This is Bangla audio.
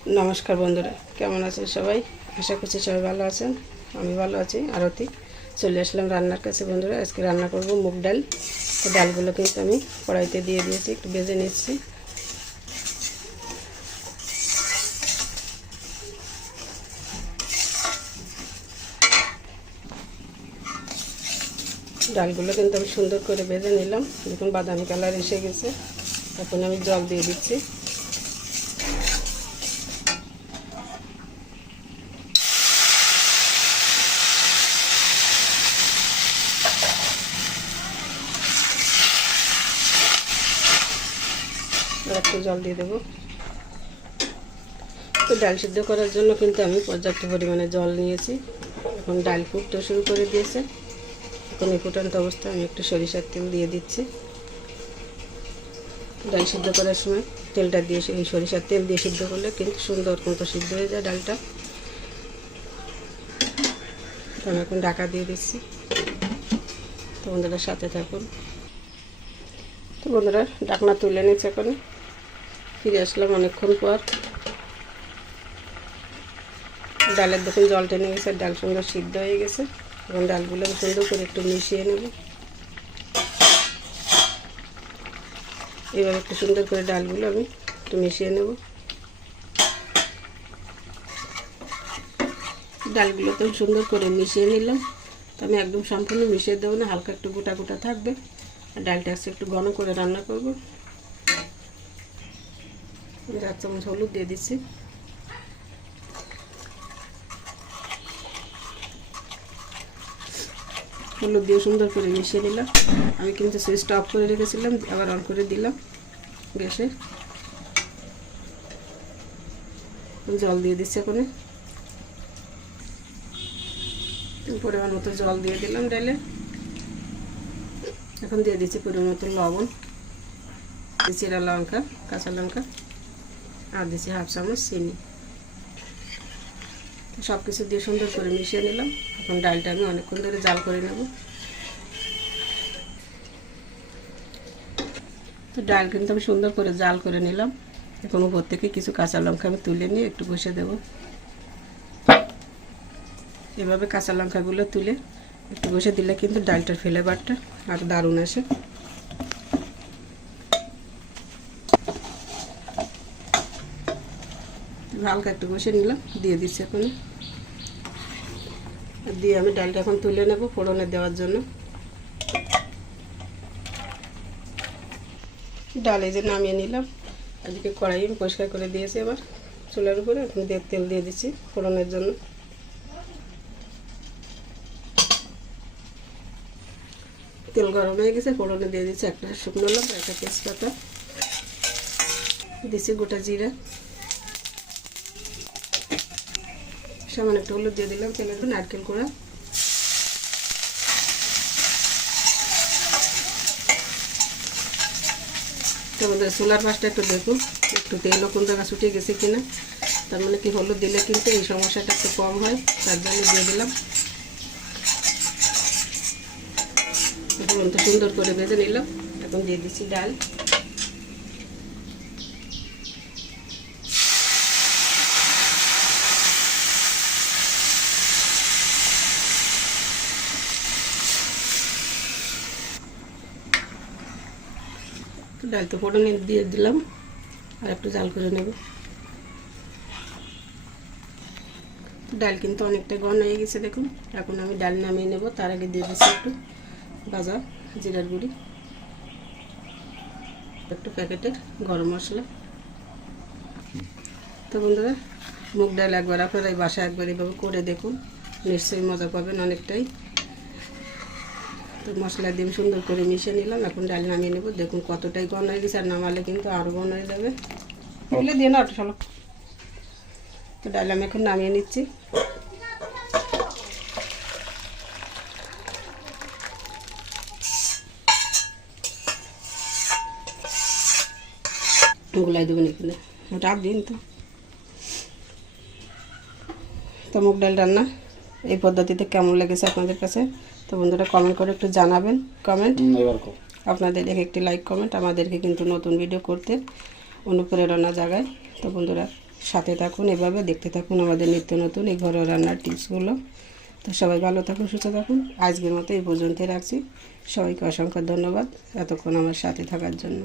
नमस्कार बंधुरा केमन आছেন সবাই आशा করছি সবাই ভালো আছেন আমি ভালো আছি আরতি চলে আসলাম রান্নার কাছে বন্ধুরা আজকে রান্না করব মুগ ডাল তো ডালগুলো কিন্তু আমি কড়াইতে দিয়ে দিয়েছি একটু ভেজে নিচ্ছি ডালগুলো কিন্তু আমি সুন্দর করে ভেজে নিলাম দেখুন বাদামি কালার এসে গেছে এখন আমি জল দিয়ে দিচ্ছি একটু জল দিয়ে দেবো তো ডাল সিদ্ধ করার জন্য কিন্তু আমি পর্যাপ্ত পরিমাণে জল নিয়েছি এখন ডাল ফুটতে শুরু করে দিয়েছে এখন এই ফুটন্ত অবস্থায় আমি একটু সরিষার তেল দিয়ে দিচ্ছি ডাল সিদ্ধ করার সময় তেলটা দিয়ে এই সরিষার তেল দিয়ে সিদ্ধ করলে কিন্তু সুন্দর মতো সিদ্ধ হয়ে যায় ডালটা তো আমি এখন ঢাকা দিয়ে দিচ্ছি তো বন্ধুরা সাথে থাকুন তো বন্ধুরা ঢাকনা তুলে নিচ্ছে এখন ফিরে আসলাম অনেকক্ষণ পর ডালের দেখুন জল টেনে গেছে ডাল সুন্দর সিদ্ধ হয়ে গেছে এখন ডালগুলো আমি সুন্দর করে একটু মিশিয়ে নেব এবার একটু সুন্দর করে ডালগুলো আমি একটু মিশিয়ে নেব ডালগুলো তো সুন্দর করে মিশিয়ে নিলাম তো আমি একদম সম্পূর্ণ মিশিয়ে দেবো না হালকা একটু গোটা গোটা থাকবে আর ডালটা একটু ঘন করে রান্না করব 1 চামচ হলুদ দিয়ে দিচ্ছি হলুদ দিয়ে সুন্দর করে মিশিয়ে নিলাম আমি কিন্তু সুইচটা অফ করে রেখেছিলাম আবার অন করে দিলাম গ্যাসে জল দিয়ে দিচ্ছি এখন পরিমাণ মতো জল দিয়ে দিলাম ডালে এখন দিয়ে দিচ্ছি পরিমাণ মতো লবণ জিরা লঙ্কা কাঁচা লঙ্কা আর দিচ্ছি 1/2 চামচ চিনি সব কিছু দিয়ে সুন্দর করে মিশিয়ে নিলাম এখন ডালটা আমি অনেকক্ষণ ধরে জাল করে নেব তো ডাল কিন্তু আমি সুন্দর করে জাল করে নিলাম এখন উপর থেকে কিছু কাঁচা লঙ্কা আমি তুলে নিয়ে একটু বসে দেব এভাবে কাঁচা লঙ্কাগুলো তুলে একটু বসে দিলে কিন্তু ডালটার ফ্লেভারটা আর দারুণ আসে হালকা একটু বসে নিলাম দিয়ে দিচ্ছি এখন দিয়ে আমি ডালটা এখন তুলে নেব ফোড়নে দেওয়ার জন্য ডাল এই যে নামিয়ে নিলাম আজকে কড়াই আমি পরিষ্কার করে দিয়েছি এবার চুলার উপরে এখন তেল দিয়ে দিচ্ছি ফোড়নের জন্য তেল গরম হয়ে গেছে ফোড়নে দিয়ে দিচ্ছি একটা শুকনো লঙ্কা একটা তেজপাতা দিচ্ছি গোটা জিরা সামান্য একটু হলুদ দিয়ে দিলাম তেলের নারকেল কোড়া তোমাদের সোলার পাশটা একটু দেখুন একটু তেলও কোন জায়গা ছুটে গেছে কিনা তার মানে কি হলুদ দিলে কিন্তু এই সমস্যাটা একটু কম হয় তার জন্য দিয়ে দিলাম এখন তো সুন্দর করে ভেজে নিলাম এখন দিয়ে দিচ্ছি ডাল ডাল তো ফোড়নে দিয়ে দিলাম আর একটু জাল করে নেব ডাল কিন্তু অনেকটা ঘন হয়ে গেছে দেখুন এখন আমি ডাল নামিয়ে নেব তার আগে দিয়ে দিচ্ছি একটু ভাজা জিরার গুঁড়ি একটু প্যাকেটের গরম মশলা তো বন্ধুরা মুগ ডাল একবার আপনারা এই বাসায় একবার এভাবে করে দেখুন নিশ্চয়ই মজা পাবেন অনেকটাই তো মশলা দিয়ে সুন্দর করে মিশিয়ে নিলাম এখন ডাল নামিয়ে নেব দেখুন কতটাই ঘন হয়ে গেছে আর নামালে কিন্তু আরও ঘন হয়ে যাবে এগুলো দিয়ে না ওটা চলো তো ডাল আমি এখন নামিয়ে নিচ্ছি গুলাই দেবেন এখানে ওটা দিন তো মুগ ডাল রান্না এই পদ্ধতিতে কেমন লেগেছে আপনাদের কাছে তো বন্ধুরা কমেন্ট করে একটু জানাবেন কমেন্ট আপনাদের একটি লাইক কমেন্ট আমাদেরকে কিন্তু নতুন ভিডিও করতে অনুপ্রেরণা জাগায় তো বন্ধুরা সাথে থাকুন, এভাবে দেখতে থাকুন আমাদের নিত্য নতুন এই ঘরোয়া রান্নার টিপসগুলো। তো সবাই ভালো থাকুন, সুস্থ থাকুন। আজকের মতো এই পর্যন্তই রাখছি। সবাইকে অসংখ্য ধন্যবাদ এতক্ষণ আমার সাথে থাকার জন্য।